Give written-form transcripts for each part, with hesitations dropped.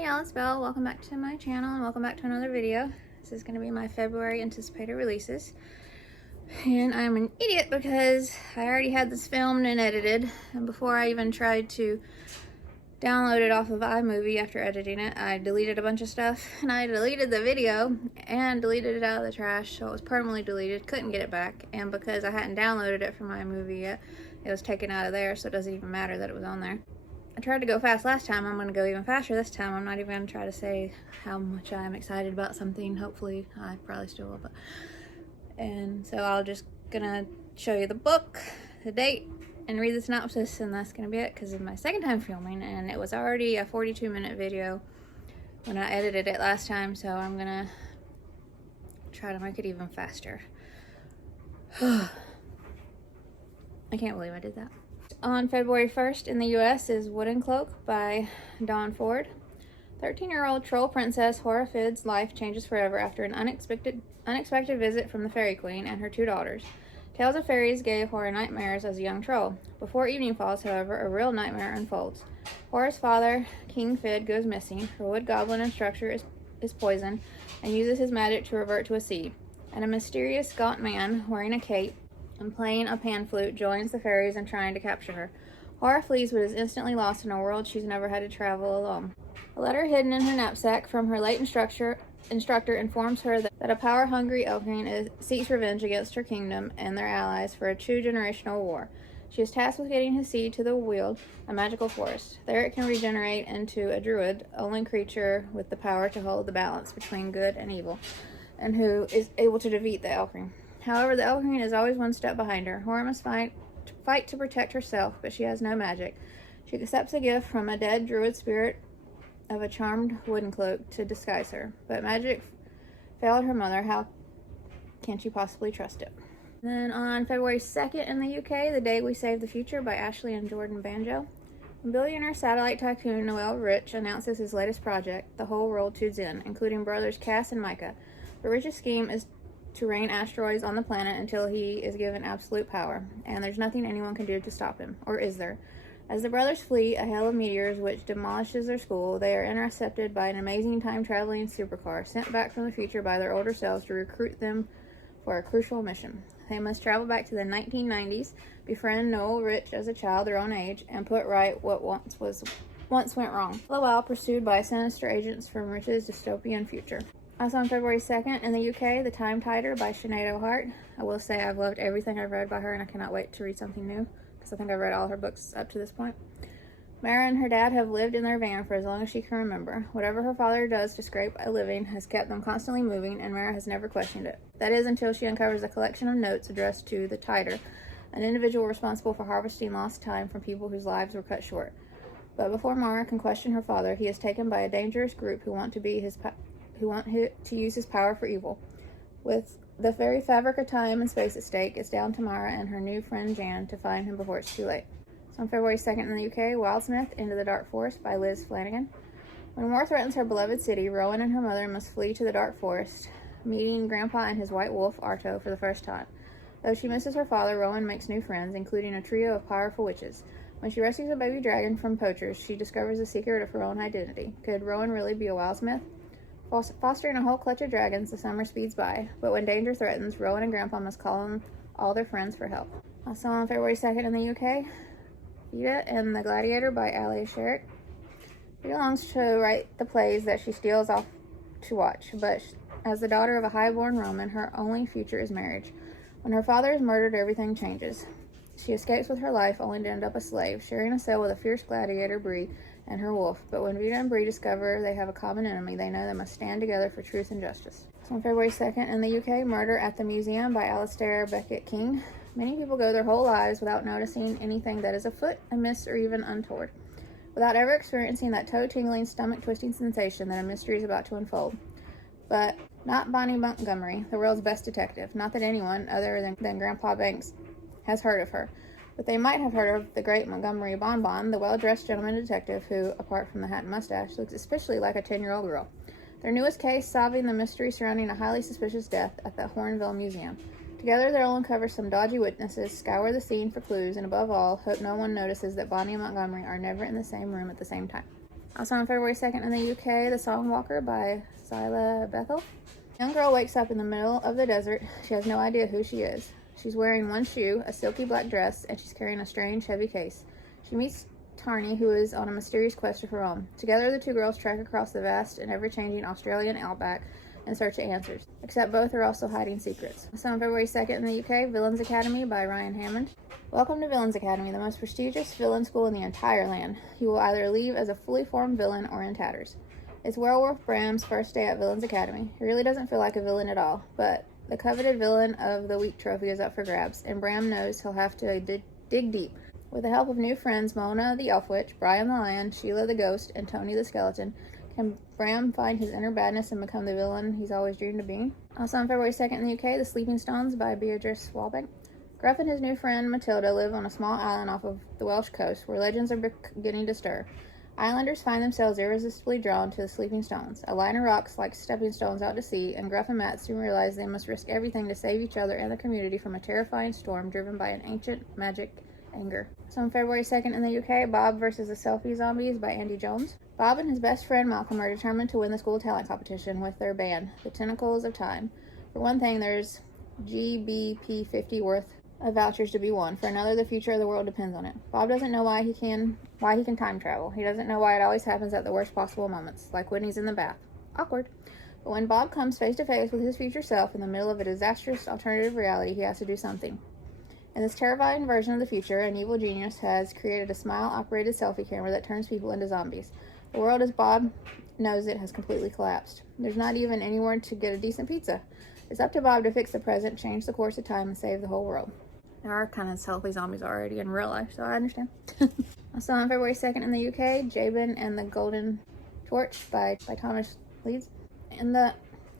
Hey y'all, it's Belle. Welcome back to my channel and welcome back to another video. This is going to be my February anticipated releases. And I'm an idiot because I already had this filmed and edited. And before I even tried to download it off of iMovie after editing it, I deleted a bunch of stuff. And I deleted the video and deleted it out of the trash. So it was permanently deleted. Couldn't get it back. And because I hadn't downloaded it from iMovie yet, it was taken out of there. So it doesn't even matter that it was on there. I tried to go fast last time. I'm going to go even faster this time. I'm not even going to try to say how much I'm excited about something. Hopefully, I probably still will. But and so I'll just going to show you the book, the date, and read the synopsis, and that's going to be it because it's my second time filming, and it was already a 42-minute video when I edited it last time, so I'm going to try to make it even faster. I can't believe I did that. On February 1st in the U.S. is Woodencloak by Dawn Ford. 13-year-old troll princess Horafid's life changes forever after an unexpected visit from the Fairy Queen and her two daughters. Tales of fairies gave Hora nightmares as a young troll. Before evening falls, however, a real nightmare unfolds. Hora's father, King Fid, goes missing. Her wood goblin instructor is poisoned and uses his magic to revert to a seed. And a mysterious gaunt man wearing a cape and playing a pan flute joins the fairies in trying to capture her. Hora flees but is instantly lost in a world she's never had to travel alone. A letter hidden in her knapsack from her late instructor informs her that a power-hungry Elfling seeks revenge against her kingdom and their allies for a true generational war. She is tasked with getting his seed to the Weald, a magical forest. There it can regenerate into a druid, only creature with the power to hold the balance between good and evil, and who is able to defeat the Elfling. However, the Elfling is always one step behind her. Hora must fight to protect herself, but she has no magic. She accepts a gift from a dead druid spirit of a charmed Woodencloak to disguise her, but magic failed her mother. How can she possibly trust it? Then on February 2nd in the UK, The Day We Saved the Future by Ashley and Jordan Banjo. Billionaire satellite tycoon Noel Rich announces his latest project, The Whole World Tunes In, including brothers Cass and Micah. The Rich's scheme is to rain asteroids on the planet until he is given absolute power, and there's nothing anyone can do to stop him, or is there? As the brothers flee a hail of meteors which demolishes their school, they are intercepted by an amazing time-traveling supercar sent back from the future by their older selves to recruit them for a crucial mission. They must travel back to the 1990s, befriend Noel Rich as a child their own age, and put right what once went wrong, all the while pursued by sinister agents from Rich's dystopian future. Also on February 2nd in the UK, The Time Tider by Sinéad. I will say I've loved everything I've read by her, and I cannot wait to read something new, because I think I've read all her books up to this point. Mara and her dad have lived in their van for as long as she can remember. Whatever her father does to scrape a living has kept them constantly moving, and Mara has never questioned it. That is, until she uncovers a collection of notes addressed to the Tider, an individual responsible for harvesting lost time from people whose lives were cut short. But before Mara can question her father, he is taken by a dangerous group who want to use his power for evil. With the very fabric of time and space at stake, it's down to Mara and her new friend Jan to find him before it's too late. So on February 2nd in the UK, Wildsmith, Into the Dark Forest by Liz Flanagan. When war threatens her beloved city, Rowan and her mother must flee to the Dark Forest, meeting Grandpa and his white wolf, Arto, for the first time. Though she misses her father, Rowan makes new friends, including a trio of powerful witches. When she rescues a baby dragon from poachers, she discovers the secret of her own identity. Could Rowan really be a Wildsmith? Fostering a whole clutch of dragons, the summer speeds by, but when danger threatens, Rowan and Grandpa must call on all their friends for help. Also on February 2nd in the UK, Vita and the Gladiator by Sherrick. Vita longs to write the plays that she steals off to watch, but as the daughter of a high-born Roman, her only future is marriage. When her father is murdered, everything changes. She escapes with her life, only to end up a slave, sharing a cell with a fierce gladiator, Bree, and her wolf. But when Vita and Bree discover they have a common enemy, they know they must stand together for truth and justice. So on February 2nd in the UK, Murder at the Museum by Alastair Beckett-King. Many people go their whole lives without noticing anything that is afoot, amiss, or even untoward, without ever experiencing that toe-tingling, stomach-twisting sensation that a mystery is about to unfold. But not Bonnie Montgomery, the world's best detective. Not that anyone, other than Grandpa Banks, has heard of her. But they might have heard of the great Montgomery Bonbon, the well-dressed gentleman detective who, apart from the hat and mustache, looks especially like a 10-year-old girl. Their newest case, solving the mystery surrounding a highly suspicious death at the Hornville Museum. Together, they'll uncover some dodgy witnesses, scour the scene for clues, and above all, hope no one notices that Bonnie and Montgomery are never in the same room at the same time. Also on February 2nd in the UK, The Song Walker by Zillah Bethell. A young girl wakes up in the middle of the desert. She has no idea who she is. She's wearing one shoe, a silky black dress, and she's carrying a strange, heavy case. She meets Tarni, who is on a mysterious quest of her own. Together, the two girls trek across the vast and ever-changing Australian outback in search of answers. Except both are also hiding secrets. So on February 2nd in the UK, Villains Academy by Ryan Hammond. Welcome to Villains Academy, the most prestigious villain school in the entire land. You will either leave as a fully formed villain or in tatters. It's Werewolf Bram's first day at Villains Academy. He really doesn't feel like a villain at all, but the coveted Villain of the Week trophy is up for grabs, and Bram knows he'll have to dig deep. With the help of new friends Mona the Elf Witch, Brian the Lion, Sheila the Ghost, and Tony the Skeleton, can Bram find his inner badness and become the villain he's always dreamed of being? Also on February 2nd in the UK, The Sleeping Stones by Beatrice. Gruff and his new friend Matilda live on a small island off of the Welsh coast where legends are beginning to stir. Islanders find themselves irresistibly drawn to the sleeping stones, a line of rocks like stepping stones out to sea, and Gruff and Matt soon realize they must risk everything to save each other and the community from a terrifying storm driven by an ancient magic anger. So on February 2nd in the UK, Bob versus the Selfie Zombies by Andy Jones. Bob and his best friend Malcolm are determined to win the school talent competition with their band, The Tentacles of Time. For one thing, there's GBP 50 worth of vouchers to be won. For another, the future of the world depends on it. Bob doesn't know why he can time travel. He doesn't know why it always happens at the worst possible moments, like when he's in the bath. Awkward. But when Bob comes face to face with his future self in the middle of a disastrous alternative reality, he has to do something. In this terrifying version of the future, an evil genius has created a smile-operated selfie camera that turns people into zombies. The world as Bob knows it has completely collapsed. There's not even anywhere to get a decent pizza. It's up to Bob to fix the present, change the course of time, and save the whole world. There are kind of selfie zombies already in real life, so I understand. Also on February 2nd in the UK, Jabin and the Golden Torch by Thomas Leeds. In the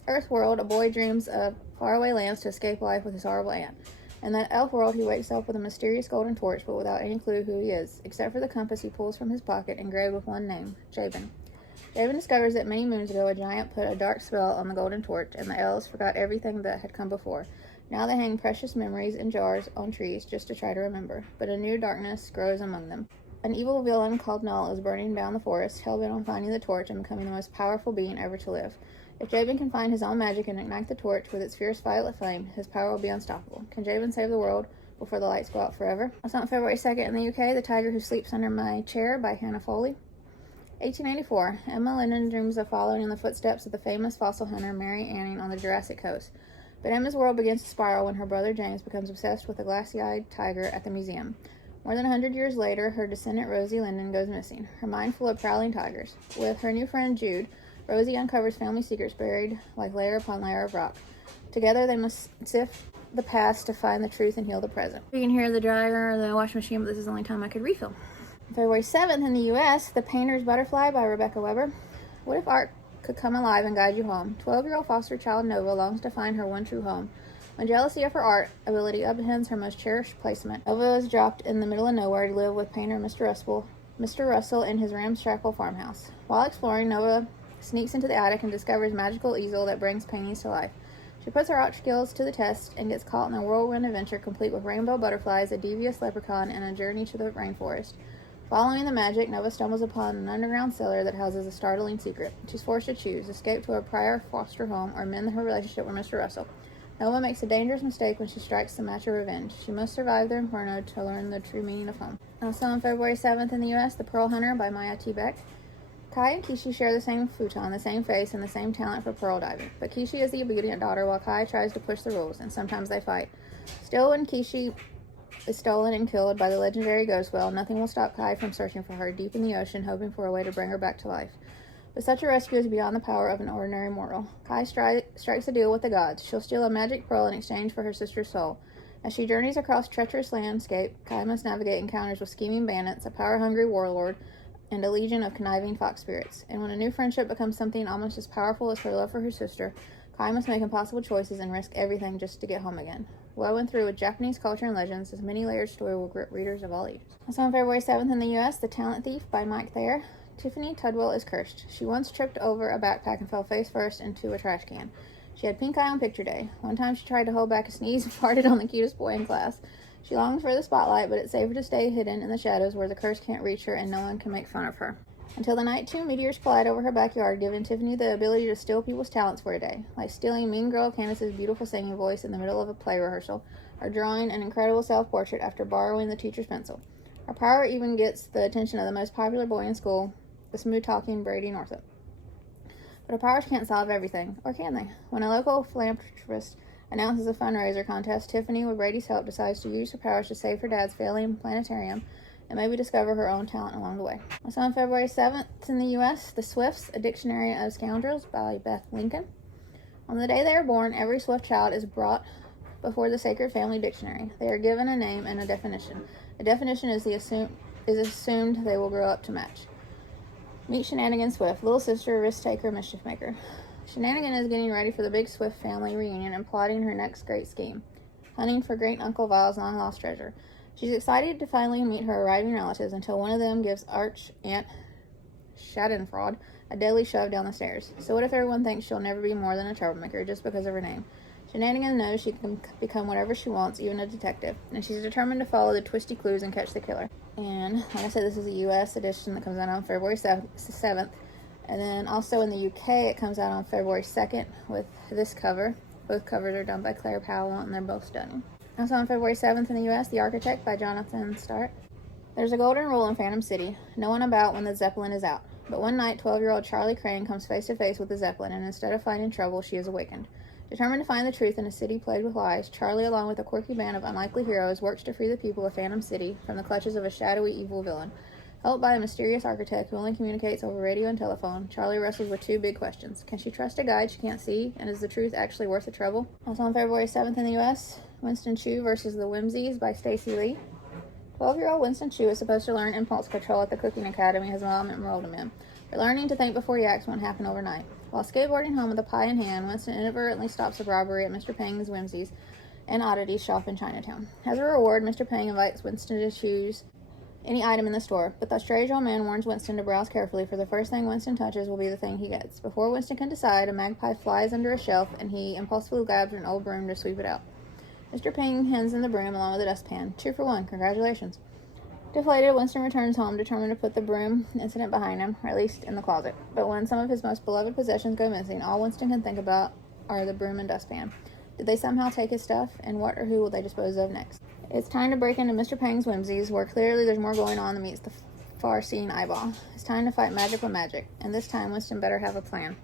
Earth world, a boy dreams of faraway lands to escape life with his horrible aunt. In that elf world, he wakes up with a mysterious golden torch, but without any clue who he is, except for the compass he pulls from his pocket, engraved with one name, Jabin. Jabin discovers that many moons ago, a giant put a dark spell on the golden torch, and the elves forgot everything that had come before. Now they hang precious memories in jars on trees just to try to remember, but a new darkness grows among them. An evil villain called Null is burning down the forest, hell-bent on finding the torch and becoming the most powerful being ever to live. If Jabin can find his own magic and ignite the torch with its fierce violet flame, his power will be unstoppable. Can Jabin save the world before the lights go out forever? Also on February 2nd in the UK, The Tiger Who Sleeps Under My Chair by Hannah Foley. 1884. Emma Lennon dreams of following in the footsteps of the famous fossil hunter Mary Anning on the Jurassic Coast. But Emma's world begins to spiral when her brother James becomes obsessed with a glassy-eyed tiger at the museum. More than 100 years later, her descendant Rosie Linden goes missing, her mind full of prowling tigers. With her new friend Jude, Rosie uncovers family secrets buried like layer upon layer of rock. Together, they must sift the past to find the truth and heal the present. You can hear the dryer or the washing machine, but this is the only time I could refill. February 7th in the U.S., The Painter's Butterfly by Rebecca Weber. What if art could come alive and guide you home? 12-year-old foster child Nova longs to find her one true home. When jealousy of her art ability upends her most cherished placement, Nova is dropped in the middle of nowhere to live with painter Mr. Russell in his ramshackle farmhouse. While exploring, Nova sneaks into the attic and discovers a magical easel that brings paintings to life. She puts her art skills to the test and gets caught in a whirlwind adventure complete with rainbow butterflies, a devious leprechaun, and a journey to the rainforest. Following the magic, Nova stumbles upon an underground cellar that houses a startling secret. She's forced to choose, escape to a prior foster home or mend her relationship with Mr. Russell. Nova makes a dangerous mistake when she strikes the match of revenge. She must survive the inferno to learn the true meaning of home. Also on February 7th in the U.S., The Pearl Hunter by Maya T. Beck. Kai and Kishi share the same futon, the same face, and the same talent for pearl diving. But Kishi is the obedient daughter while Kai tries to push the rules, and sometimes they fight. Still, when Kishi is stolen and killed by the legendary ghost whale, nothing will stop Kai from searching for her deep in the ocean, hoping for a way to bring her back to life. But such a rescue is beyond the power of an ordinary mortal. Kai strikes a deal with the gods. She'll steal a magic pearl in exchange for her sister's soul. As she journeys across treacherous landscape, Kai must navigate encounters with scheming bandits, a power-hungry warlord, and a legion of conniving fox spirits. And when a new friendship becomes something almost as powerful as her love for her sister, Kai must make impossible choices and risk everything just to get home again. Woven through with Japanese culture and legends, this many-layered story will grip readers of all ages. Also on February 7th in the U.S., The Talent Thief by Mike Thayer. Tiffany Tudwell is cursed. She once tripped over a backpack and fell face first into a trash can. She had pink eye on picture day. One time she tried to hold back a sneeze and farted on the cutest boy in class. She longs for the spotlight, but it's safer to stay hidden in the shadows where the curse can't reach her and no one can make fun of her. Until the night 2 meteors collide over her backyard, giving Tiffany the ability to steal people's talents for a day, like stealing Mean Girl Candace's beautiful singing voice in the middle of a play rehearsal, or drawing an incredible self-portrait after borrowing the teacher's pencil. Her power even gets the attention of the most popular boy in school, the smooth-talking Brady Northup. But her powers can't solve everything, or can they? When a local philanthropist announces a fundraiser contest, Tiffany, with Brady's help, decides to use her powers to save her dad's failing planetarium and maybe discover her own talent along the way. Also on February 7th in the U.S., The Swifts, A Dictionary of Scoundrels by Beth Lincoln. On the day they are born, every Swift child is brought before the Sacred Family Dictionary. They are given a name and a definition. A definition is assumed they will grow up to match. Meet Shenanigan Swift, little sister, risk-taker, mischief maker. Shenanigan is getting ready for the big Swift family reunion and plotting her next great scheme, hunting for great Uncle Vile's long-lost treasure. She's excited to finally meet her arriving relatives until one of them gives Arch-Aunt Schadenfreude a deadly shove down the stairs. So what if everyone thinks she'll never be more than a troublemaker just because of her name? Shenanigan knows she can become whatever she wants, even a detective, and she's determined to follow the twisty clues and catch the killer. And like I said, this is a U.S. edition that comes out on February 7th. And then also in the UK, it comes out on February 2nd with this cover. Both covers are done by Claire Powell, and they're both stunning. Also on February 7th in the U.S., The Architect by Jonathan Stark. There's a golden rule in Phantom City. No one about when the Zeppelin is out. But one night, 12-year-old Charlie Crane comes face to face with the Zeppelin, and instead of finding trouble, she is awakened. Determined to find the truth in a city plagued with lies, Charlie, along with a quirky band of unlikely heroes, works to free the people of Phantom City from the clutches of a shadowy, evil villain. Helped by a mysterious architect who only communicates over radio and telephone, Charlie wrestles with 2 big questions. Can she trust a guide she can't see, and is the truth actually worth the trouble? Also on February 7th in the U.S., Winston Chu versus the Whimsies by Stacey Lee. 12-year-old Winston Chu is supposed to learn impulse control at the cooking academy his mom enrolled him in, but learning to think before he acts won't happen overnight. While skateboarding home with a pie in hand, Winston inadvertently stops a robbery at Mr. Peng's Whimsies and Oddities shop in Chinatown. As a reward, Mr. Peng invites Winston to choose any item in the store, but the strange old man warns Winston to browse carefully, for the first thing Winston touches will be the thing he gets. Before Winston can decide, a magpie flies under a shelf, and he impulsively grabs an old broom to sweep it out. Mr. Peng hands in the broom along with a dustpan. 2 for 1. Congratulations. Deflated, Winston returns home, determined to put the broom incident behind him, or at least in the closet. But when some of his most beloved possessions go missing, all Winston can think about are the broom and dustpan. Did they somehow take his stuff, and what or who will they dispose of next? It's time to break into Mr. Peng's Whimsies, where clearly there's more going on than meets the far-seeing eyeball. It's time to fight magic with magic, and this time Winston better have a plan.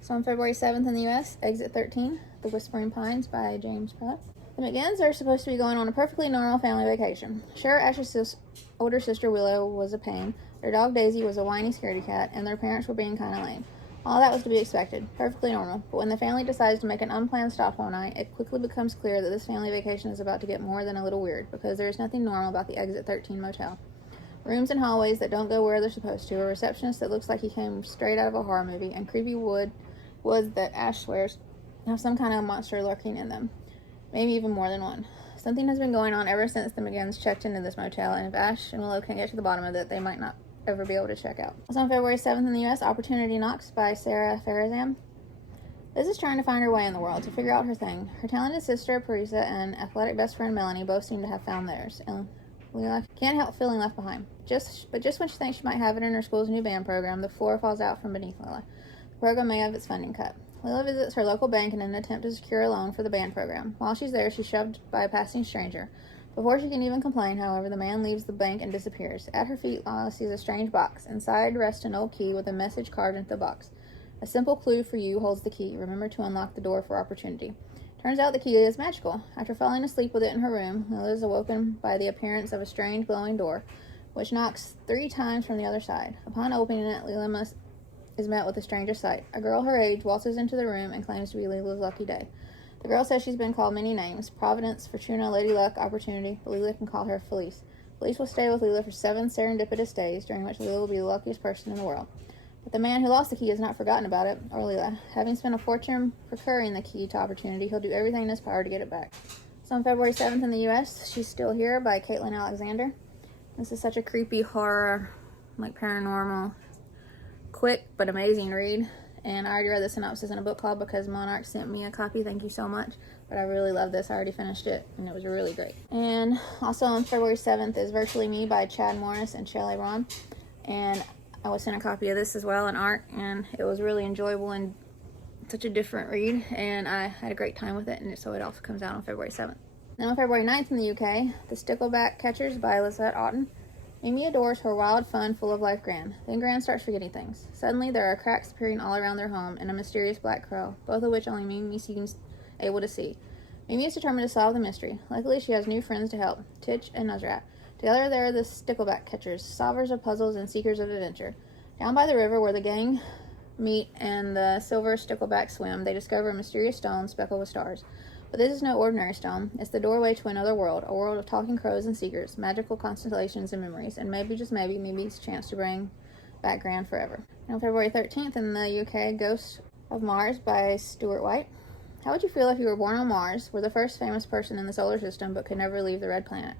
So on February 7th in the U.S., Exit 13, The Whispering Pines by James Pratt. The McGinns are supposed to be going on a perfectly normal family vacation. Sure, Ash's older sister Willow was a pain, their dog Daisy was a whiny scaredy cat, and their parents were being kind of lame. All that was to be expected, perfectly normal, but when the family decides to make an unplanned stop one night, it quickly becomes clear that this family vacation is about to get more than a little weird, because there is nothing normal about the Exit 13 motel. Rooms and hallways that don't go where they're supposed to, a receptionist that looks like he came straight out of a horror movie, and creepy woods that Ash swears have some kind of monster lurking in them. Maybe even more than one. Something has been going on ever since the McGinns checked into this motel, and if Ash and Willow can't get to the bottom of it, they might not ever be able to check out. Also on February 7th in the U.S., Opportunity Knocks by Saara Farazan. Liz is trying to find her way in the world, to figure out her thing. Her talented sister, Parisa, and athletic best friend, Melanie, both seem to have found theirs, and Leela can't help feeling left behind. But just when she thinks she might have it in her school's new band program, the floor falls out from beneath Leela. The program may have its funding cut. Leela visits her local bank in an attempt to secure a loan for the band program. While she's there, she's shoved by a passing stranger. Before she can even complain, however, the man leaves the bank and disappears. At her feet, Leela sees a strange box. Inside rests an old key with a message carved into the box. A simple clue for you holds the key. Remember to unlock the door for opportunity. Turns out the key is magical. After falling asleep with it in her room, Leela is awoken by the appearance of a strange glowing door, which knocks 3 times from the other side. Upon opening it, Leela is met with a stranger sight. A girl her age waltzes into the room and claims to be Leela's lucky day. The girl says she's been called many names: Providence, Fortuna, Lady Luck, Opportunity, but Leela can call her Felice. Felice will stay with Leela for 7 serendipitous days, during which Leela will be the luckiest person in the world. But the man who lost the key has not forgotten about it, or Leela. Having spent a fortune procuring the key to Opportunity, he'll do everything in his power to get it back. So on February 7th in the U.S., She's Still Here by Caitlin Alexander. This is such a creepy horror, like paranormal, quick but amazing read, and I already read the synopsis in a book club because Monarch sent me a copy. Thank you so much. But I really love this. I already finished it and it was really great. And also on February 7th is Virtually Me by Chad Morris and Shelley Ron. And I was sent a copy of this as well in art, and it was really enjoyable and such a different read, and I had a great time with it, and so it also comes out on February 7th. Then on February 9th in the UK, The Stickleback Catchers by Lisette Otten. Mimi adores her wild, fun, full of life Gran. Then Gran starts forgetting things. Suddenly there are cracks appearing all around their home and a mysterious black crow, both of which only Mimi seems able to see. Mimi is determined to solve the mystery. Luckily she has new friends to help, Titch and Nuzrat. Together they are the Stickleback Catchers, solvers of puzzles and seekers of adventure. Down by the river where the gang meet and the silver stickleback swim, they discover a mysterious stone speckled with stars. But this is no ordinary stone. It's the doorway to another world, a world of talking crows and seekers, magical constellations and memories, and maybe, just maybe, Mimi's chance to bring back Gran forever. And on February 13th in the UK, Ghost of Mars by Stuart White. How would you feel if you were born on Mars, were the first famous person in the solar system, but could never leave the red planet?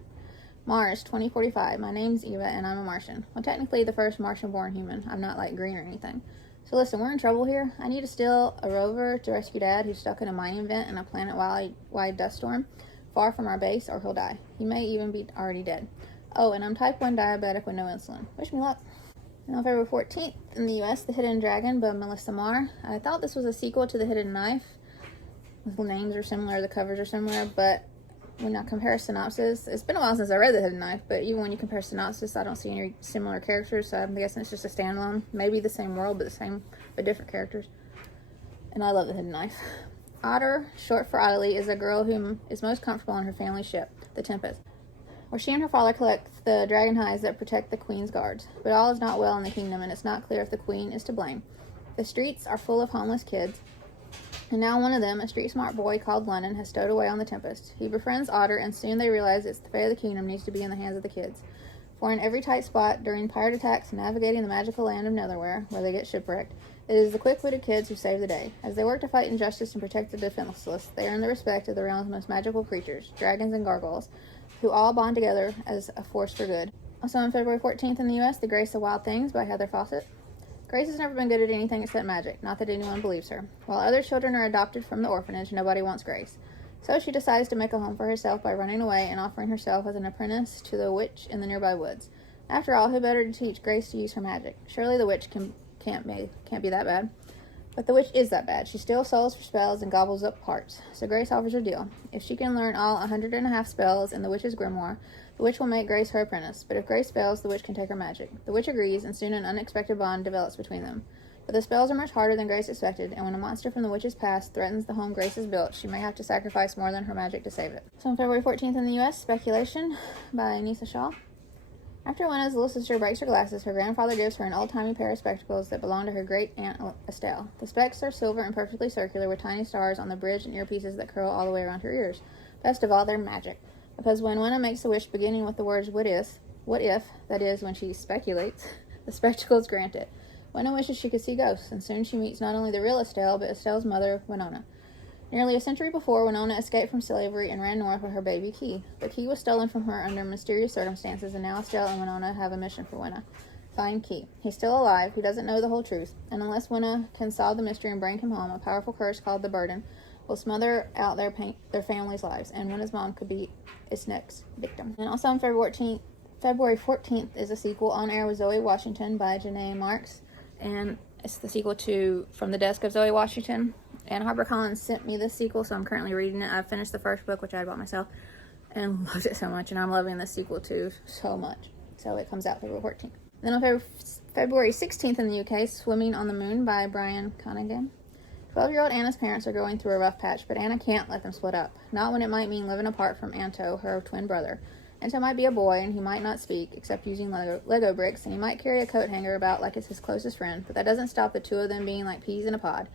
Mars, 2045. My name's Eva, and I'm a Martian. Well, technically the first Martian-born human. I'm not, like, green or anything. So listen, we're in trouble here. I need to steal a rover to rescue Dad, who's stuck in a mining vent in a planet-wide dust storm, far from our base, or he'll die. He may even be already dead. Oh, and I'm type 1 diabetic with no insulin. Wish me luck. And on February 14th in the US, The Hidden Dragon by Melissa Marr. I thought this was a sequel to The Hidden Knife. The names are similar, the covers are similar, but when I compare synopsis, it's been a while since I read The Hidden Knife, but even when you compare synopsis, I don't see any similar characters, so I'm guessing it's just a standalone. Maybe the same world, but different characters. And I love The Hidden Knife. Otter, short for Ottilie, is a girl who is most comfortable on her family ship, the Tempest, where she and her father collect the dragon hides that protect the Queen's guards. But all is not well in the kingdom, and it's not clear if the Queen is to blame. The streets are full of homeless kids, and now one of them, a street-smart boy called London, has stowed away on the Tempest. He befriends Otter, and soon they realize it's the fate of the kingdom needs to be in the hands of the kids. For in every tight spot, during pirate attacks, navigating the magical land of Netherware, where they get shipwrecked, it is the quick-witted kids who save the day. As they work to fight injustice and protect the defenseless, they earn the respect of the realm's most magical creatures, dragons and gargoyles, who all bond together as a force for good. Also on February 14th in the US, The Grace of Wild Things by Heather Fawcett. Grace has never been good at anything except magic, not that anyone believes her. While other children are adopted from the orphanage, nobody wants Grace. So she decides to make a home for herself by running away and offering herself as an apprentice to the witch in the nearby woods. After all, who better to teach Grace to use her magic? Surely the witch can't be that bad. But the witch is that bad. She steals souls for spells and gobbles up hearts. So Grace offers her deal. If she can learn all 150 spells in the witch's grimoire, the witch will make Grace her apprentice. But if Grace fails, the witch can take her magic. The witch agrees, and soon an unexpected bond develops between them. But the spells are much harder than Grace expected, and when a monster from the witch's past threatens the home Grace has built, she may have to sacrifice more than her magic to save it. So on February 14th in the US, Speculation by Nisa Shaw. After Wena's little sister breaks her glasses, her grandfather gives her an old-timey pair of spectacles that belong to her great-aunt Estelle. The specs are silver and perfectly circular with tiny stars on the bridge and earpieces that curl all the way around her ears. Best of all, they're magic. Because when Wena makes a wish beginning with the words what if, that is, when she speculates, the spectacles grant it. Wena wishes she could see ghosts, and soon she meets not only the real Estelle, but Estelle's mother, Winona. Nearly a century before, Winona escaped from slavery and ran north with her baby Key. But Key was stolen from her under mysterious circumstances, and now Estelle and Winona have a mission for Wena. Find Key. He's still alive, he doesn't know the whole truth, and unless Wena can solve the mystery and bring him home, a powerful curse called the Burden will smother out their families' lives, and Wena's mom could be its next victim. And also on February 14th is a sequel, On Air with Zoe Washington by Janae Marks, and it's the sequel to From the Desk of Zoe Washington. And HarperCollins sent me this sequel, so I'm currently reading it. I finished the first book, which I had bought myself, and loved it so much, and I'm loving this sequel too so much. So it comes out February 14th. Then on February 16th in the UK, Swimming on the Moon by Brian Conaghan. 12-year-old Anna's parents are going through a rough patch, but Anna can't let them split up. Not when it might mean living apart from Anto, her twin brother. Anto might be a boy, and he might not speak, except using Lego bricks, and he might carry a coat hanger about like it's his closest friend, but that doesn't stop the two of them being like peas in a pod.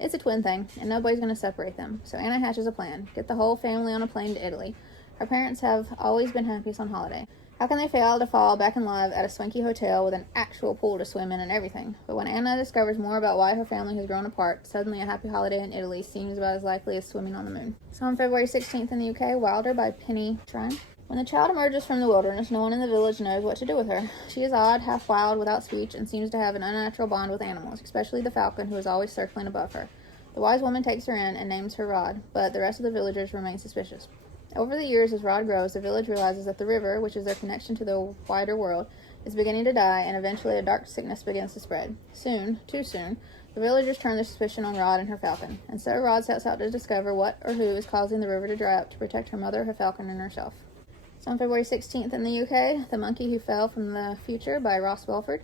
It's a twin thing, and nobody's going to separate them. So Anna hatches a plan. Get the whole family on a plane to Italy. Her parents have always been happiest on holiday. How can they fail to fall back in love at a swanky hotel with an actual pool to swim in and everything? But when Anna discovers more about why her family has grown apart, suddenly a happy holiday in Italy seems about as likely as swimming on the moon. So on February 16th in the UK, Wilder by Penny Trine. When the child emerges from the wilderness, no one in the village knows what to do with her. She is odd, half wild, without speech, and seems to have an unnatural bond with animals, especially the falcon, who is always circling above her. The wise woman takes her in and names her Rod, but the rest of the villagers remain suspicious. Over the years, as Rod grows, the village realizes that the river, which is their connection to the wider world, is beginning to die, and eventually a dark sickness begins to spread. Soon, too soon, the villagers turn their suspicion on Rod and her falcon, and so Rod sets out to discover what or who is causing the river to dry up to protect her mother, her falcon, and herself. So on February 16th in the UK, The Monkey Who Fell from the Future by Ross Belford.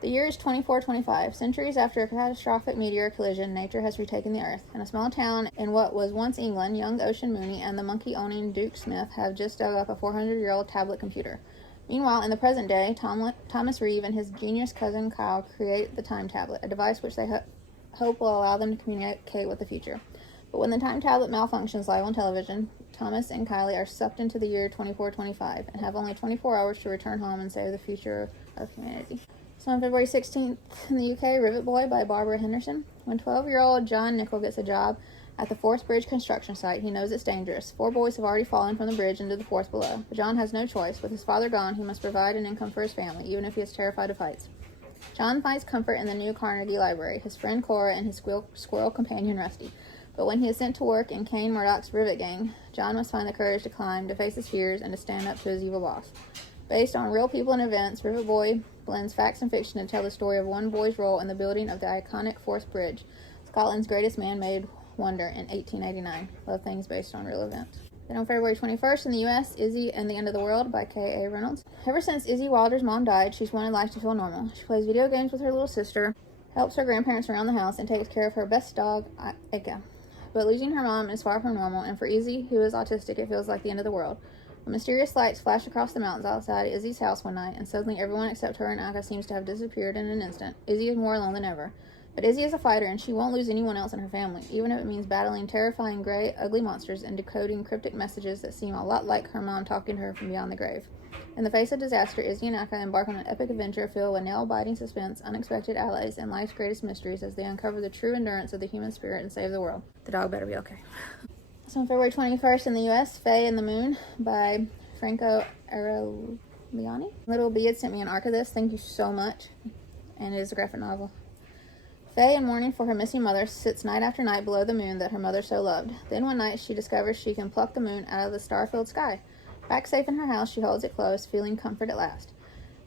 The year is 2425. Centuries after a catastrophic meteor collision, nature has retaken the earth. In a small town in what was once England, young Ocean Mooney and the monkey-owning Duke Smith have just dug up a 400-year-old tablet computer. Meanwhile, in the present day, Thomas Reeve and his genius cousin Kyle create the Time Tablet, a device which they hope will allow them to communicate with the future. But when the Time Tablet malfunctions live on television, Thomas and Kylie are sucked into the year 2425 and have only 24 hours to return home and save the future of humanity. So on February 16th in the UK, Rivet Boy by Barbara Henderson. When 12-year-old John Nickel gets a job at the Force Bridge construction site, he knows it's dangerous. 4 boys have already fallen from the bridge into the Force below. But John has no choice. With his father gone, he must provide an income for his family, even if he is terrified of heights. John finds comfort in the new Carnegie Library, his friend Cora, and his squirrel companion Rusty. But when he is sent to work in Kane Murdoch's Rivet Gang, John must find the courage to climb, to face his fears, and to stand up to his evil boss. Based on real people and events, Rivet Boy blends facts and fiction to tell the story of one boy's role in the building of the iconic Force Bridge, Scotland's greatest man-made wonder in 1889. Love things based on real events. Then on February 21st in the U.S., Izzy and the End of the World by K.A. Reynolds. Ever since Izzy Wilder's mom died, she's wanted life to feel normal. She plays video games with her little sister, helps her grandparents around the house, and takes care of her best dog, Ika. But losing her mom is far from normal, and for Izzy, who is autistic, it feels like the end of the world. Mysterious lights flash across the mountains outside Izzy's house one night, and suddenly everyone except her and Aka seems to have disappeared in an instant. Izzy is more alone than ever. But Izzy is a fighter, and she won't lose anyone else in her family, even if it means battling terrifying, gray, ugly monsters and decoding cryptic messages that seem a lot like her mom talking to her from beyond the grave. In the face of disaster, Izzy and Aka embark on an epic adventure filled with nail-biting suspense, unexpected allies, and life's greatest mysteries as they uncover the true endurance of the human spirit and save the world. The dog better be okay. So on February 21st in the U.S., Faye and the Moon by Franco Arellani. Little B had sent me an arc of this. Thank you so much. And it is a graphic novel. Faye, in mourning for her missing mother, sits night after night below the moon that her mother so loved. Then one night she discovers she can pluck the moon out of the star-filled sky. Back safe in her house, she holds it close, feeling comfort at last.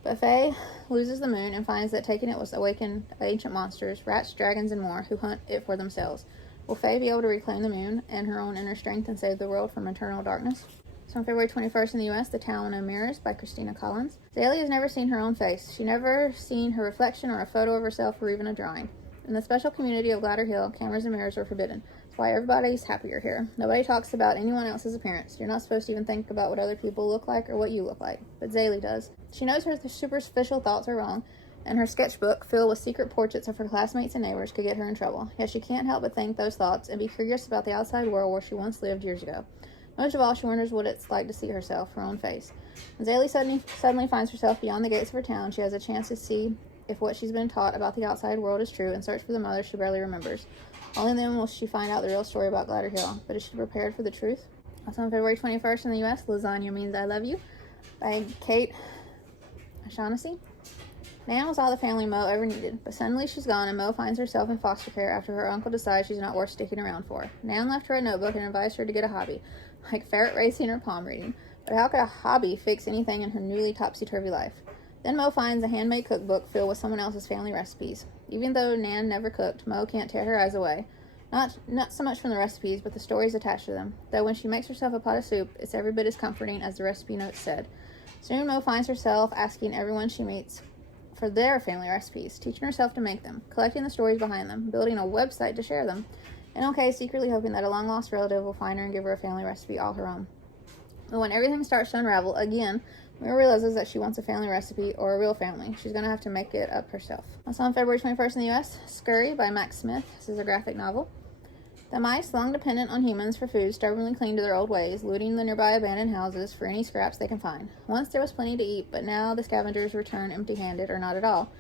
But Faye loses the moon and finds that taking it will awaken ancient monsters, rats, dragons, and more, who hunt it for themselves. Will Faye be able to reclaim the moon and her own inner strength and save the world from eternal darkness? So on February 21st in the U.S., The Town of Mirrors by Christina Collins. Zillah has never seen her own face. She never seen her reflection or a photo of herself or even a drawing. In the special community of Gladiator Hill, cameras and mirrors are forbidden. That's why everybody's happier here. Nobody talks about anyone else's appearance. You're not supposed to even think about what other people look like or what you look like. But Zillah does. She knows her superficial thoughts are wrong, and her sketchbook, filled with secret portraits of her classmates and neighbors, could get her in trouble. Yet she can't help but think those thoughts and be curious about the outside world where she once lived years ago. Most of all, she wonders what it's like to see herself, her own face. When Zillah suddenly finds herself beyond the gates of her town, she has a chance to see if what she's been taught about the outside world is true and search for the mother she barely remembers. Only then will she find out the real story about Gladiator Hill. But is she prepared for the truth? Also on February 21st in the U.S., Lasagna Means I Love You by Kate O'Shaughnessy. Nan was all the family Mo ever needed, but suddenly she's gone and Mo finds herself in foster care after her uncle decides she's not worth sticking around for. Nan left her a notebook and advised her to get a hobby, like ferret racing or palm reading. But how could a hobby fix anything in her newly topsy-turvy life? Then Mo finds a handmade cookbook filled with someone else's family recipes. Even though Nan never cooked, Mo can't tear her eyes away. Not so much from the recipes, but the stories attached to them. Though when she makes herself a pot of soup, it's every bit as comforting as the recipe notes said. Soon Mo finds herself asking everyone she meets for their family recipes, teaching herself to make them, collecting the stories behind them, building a website to share them, and secretly hoping that a long-lost relative will find her and give her a family recipe all her own. But when everything starts to unravel, again, Mira realizes that she wants a family recipe or a real family. She's going to have to make it up herself. Also on February 21st in the U.S., Scurry by Max Smith. This is a graphic novel. The mice, long dependent on humans for food, stubbornly cling to their old ways, looting the nearby abandoned houses for any scraps they can find. Once there was plenty to eat, but now the scavengers return empty-handed or not at all.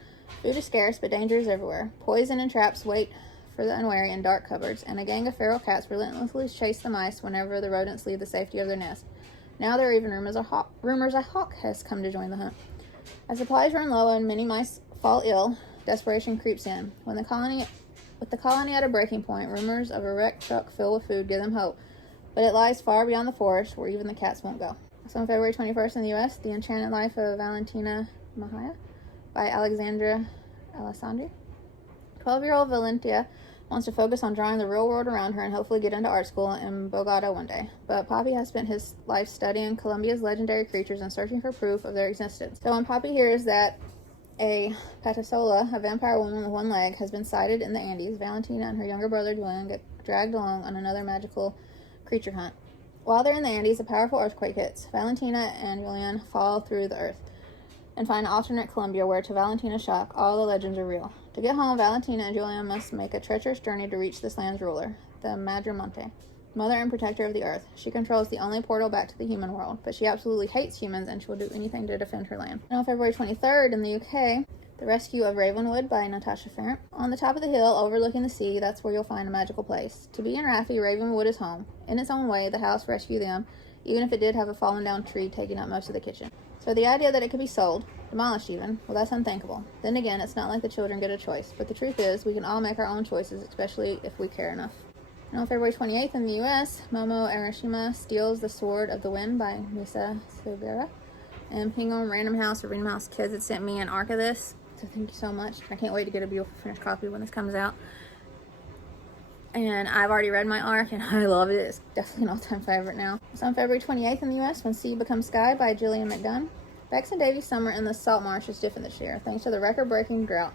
Food is scarce, but danger is everywhere. Poison and traps wait for the unwary in dark cupboards, and a gang of feral cats relentlessly chase the mice whenever the rodents leave the safety of their nest. Now there are even rumors a hawk has come to join the hunt. As supplies run low and many mice fall ill, desperation creeps in. With the colony at a breaking point, rumors of a wrecked truck filled with food give them hope, but it lies far beyond the forest where even the cats won't go. So on February 21st in the U.S., The Enchanted Life of Valentina Mahia by Alexandra Alessandri. 12-year-old Valentia wants to focus on drawing the real world around her and hopefully get into art school in Bogota one day. But Poppy has spent his life studying Colombia's legendary creatures and searching for proof of their existence. So when Poppy hears that a patasola, a vampire woman with one leg, has been sighted in the Andes, Valentina and her younger brother Julian get dragged along on another magical creature hunt. While they're in the Andes, a powerful earthquake hits. Valentina and Julian fall through the earth and find an alternate Colombia where, to Valentina's shock, all the legends are real. To get home, Valentina and Julian must make a treacherous journey to reach this land's ruler, the Madremonte, mother and protector of the earth. She controls the only portal back to the human world, but she absolutely hates humans and she will do anything to defend her land. And on February 23rd in the UK, The Rescue of Ravenwood by Natasha Ferrant. On the top of the hill overlooking the sea, that's where you'll find a magical place. To Bea and Raffi, Ravenwood is home. In its own way, the house rescued them, even if it did have a fallen down tree taking up most of the kitchen. So the idea that it could be sold, demolished even, well, that's unthinkable. Then again, it's not like the children get a choice, but the truth is we can all make our own choices, especially if we care enough. And on February 28th in the U.S., Momo Arashima steals The Sword of the Wind by Misa Subera. And Pingham Random House Kids had sent me an arc of this, so thank you so much. I can't wait to get a beautiful finished copy when this comes out. And I've already read my arc, and I love it. It's definitely an all-time favorite now. It's on February 28th in the U.S., When Sea Becomes Sky by Gillian McDunn. Bex and Davy's summer in the salt marsh is different this year, thanks to the record-breaking drought.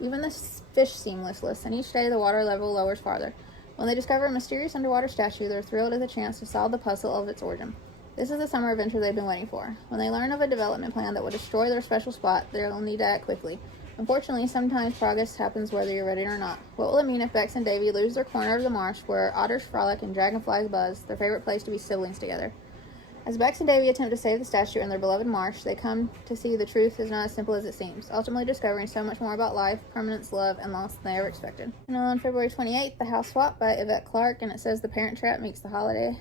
Even the fish seem listless, and each day the water level lowers farther. When they discover a mysterious underwater statue, they're thrilled at the chance to solve the puzzle of its origin. This is the summer adventure they've been waiting for. When they learn of a development plan that will destroy their special spot, they'll need to act quickly. Unfortunately, sometimes progress happens whether you're ready or not. What will it mean if Bex and Davy lose their corner of the marsh where otters frolic and dragonflies buzz, their favorite place to be siblings together? As Bex and Davy attempt to save the statue in their beloved marsh, they come to see the truth is not as simple as it seems, ultimately discovering so much more about life, permanence, love, and loss than they ever expected. And on February 28th, The House Swap by Yvette Clarke, and it says The Parent Trap Meets the Holiday.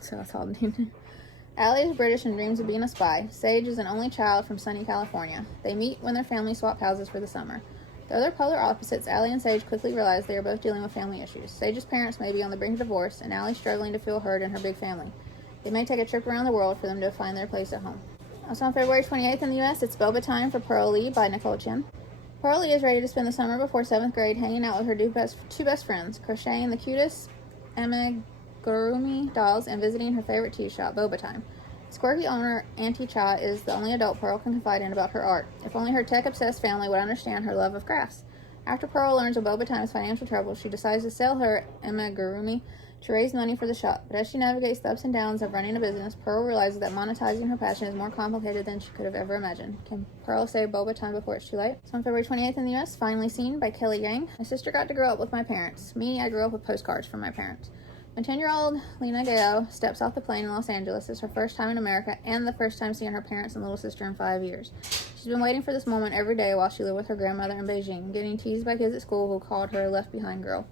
So that's all named. Allie is British and dreams of being a spy. Sage is an only child from sunny California. They meet when their families swap houses for the summer. Though they're polar opposites, Allie and Sage quickly realize they are both dealing with family issues. Sage's parents may be on the brink of divorce, and Allie's struggling to feel heard in her big family. It may take a trip around the world for them to find their place at home. Also on February 28th in the U.S., it's Boba Time for Pearl Lee by Nicole Chen. Pearl Lee is ready to spend the summer before 7th grade hanging out with her two best friends, crocheting the cutest amigurumi dolls and visiting her favorite tea shop, Boba Time. Its quirky owner, Auntie Cha, is the only adult Pearl can confide in about her art. If only her tech-obsessed family would understand her love of crafts. After Pearl learns of Boba Time's financial troubles, she decides to sell her amigurumi to raise money for the shop. But as she navigates the ups and downs of running a business, Pearl realizes that monetizing her passion is more complicated than she could have ever imagined. Can Pearl save Boba Time before it's too late? So on February 28th in the U.S., Finally Seen by Kelly Yang. My sister got to grow up with my parents. Me, I grew up with postcards from my parents. When 10-year-old Lena Gao steps off the plane in Los Angeles, it's her first time in America and the first time seeing her parents and little sister in 5 years. She's been waiting for this moment every day while she lived with her grandmother in Beijing, getting teased by kids at school who called her a left-behind girl.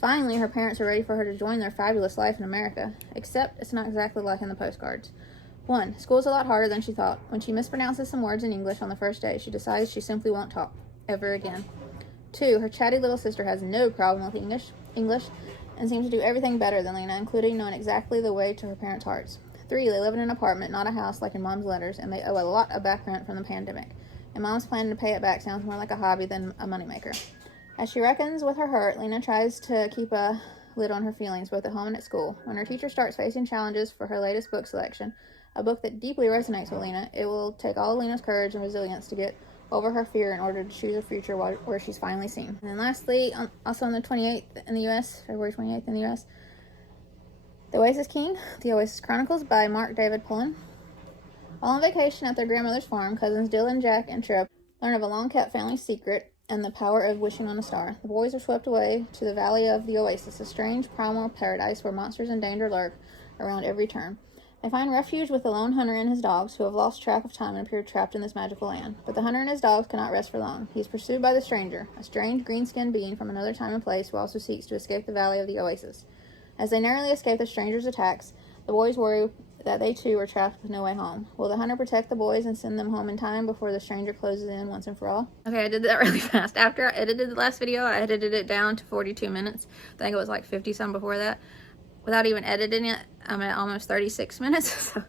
Finally, her parents are ready for her to join their fabulous life in America, except it's not exactly like in the postcards. 1. School's a lot harder than she thought. When she mispronounces some words in English on the first day, she decides she simply won't talk ever again. 2. Her chatty little sister has no problem with English and seems to do everything better than Lena, including knowing exactly the way to her parents' hearts. 3. They live in an apartment, not a house like in Mom's letters, and they owe a lot of back rent from the pandemic. And Mom's planning to pay it back sounds more like a hobby than a moneymaker. As she reckons with her hurt, Lena tries to keep a lid on her feelings, both at home and at school. When her teacher starts facing challenges for her latest book selection, a book that deeply resonates with Lena, it will take all Lena's courage and resilience to get over her fear in order to choose a future where she's finally seen. And then lastly, also on the 28th in the U.S., February 28th in the U.S., The Oasis King, The Oasis Chronicles by Mark David Pullen. While on vacation at their grandmother's farm, cousins Dylan, Jack, and Trip learn of a long-kept family secret and the power of wishing on a star. The boys are swept away to the Valley of the Oasis, a strange primal paradise where monsters and danger lurk around every turn. They find refuge with the lone hunter and his dogs, who have lost track of time and appear trapped in this magical land. But the hunter and his dogs cannot rest for long. He is pursued by the stranger, a strange green-skinned being from another time and place who also seeks to escape the Valley of the Oasis. As they narrowly escape the stranger's attacks, the boys worry that they too are trapped with no way home. Will the hunter protect the boys and send them home in time before the stranger closes in once and for all? Okay, I did that really fast. After I edited the last video, I edited it down to 42 minutes. I think it was like 50 some before that. Without even editing it, I'm at almost 36 minutes. So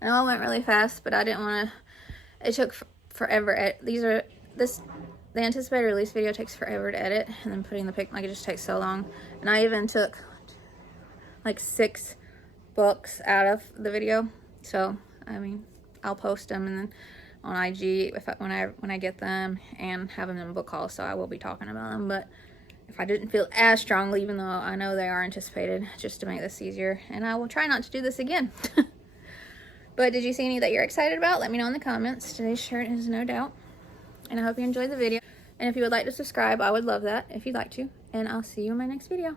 I know I went really fast, but I didn't want to, it took forever. The anticipated release video takes forever to edit, and then putting the pic, like, it just takes so long. And I even took like 6 books out of the video. So, I mean, I'll post them and then on IG when I get them, and have them in book haul, so I will be talking about them. But if I didn't feel as strongly, even though I know they are anticipated, just to make this easier, and I will try not to do this again. But did you see any that you're excited about? Let me know in the comments. Today's shirt is no doubt. And I hope you enjoyed the video. And if you would like to subscribe, I would love that if you'd like to. And I'll see you in my next video.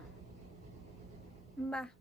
Bye.